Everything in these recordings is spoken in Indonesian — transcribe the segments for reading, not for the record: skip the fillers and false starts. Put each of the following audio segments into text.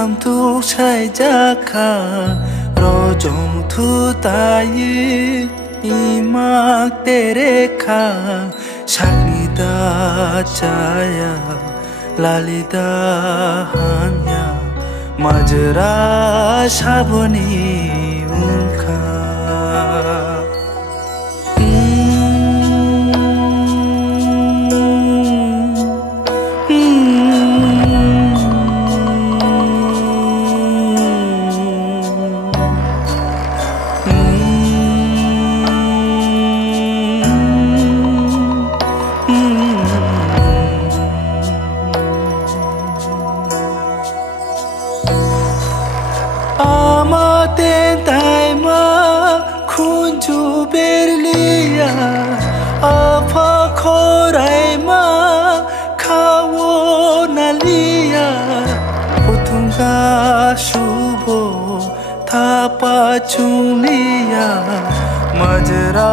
samtuk chai jakha rojong thu tayi imak tere kha shagnida chaya lalida hanya majra saboni unkha Kunju berlia apa korai ma kawo nalia utunga shubo thapa chunia majra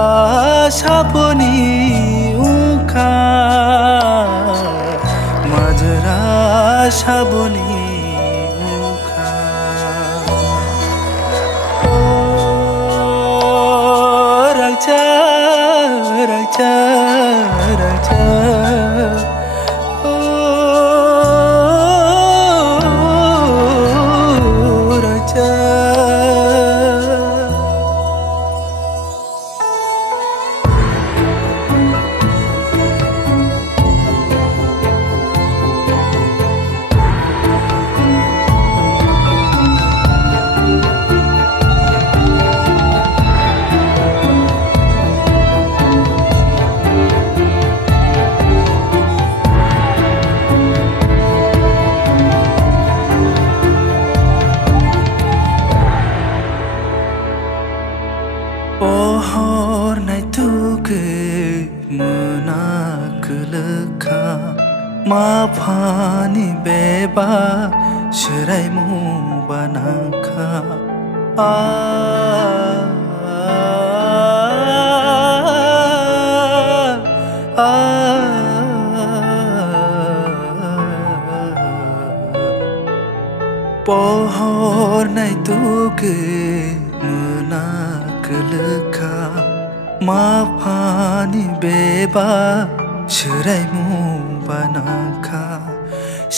saboni uka majra saboni Raja, Raja, oh Raja. Pohor naik tuke menak lekha mafani beba seraimu banaka Pohor naik tuke menak lekha mafani beba seraimu banaka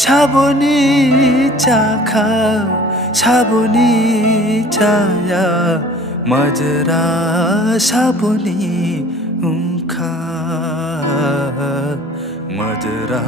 saboni chakha saboni chaya majra saboni unkha majra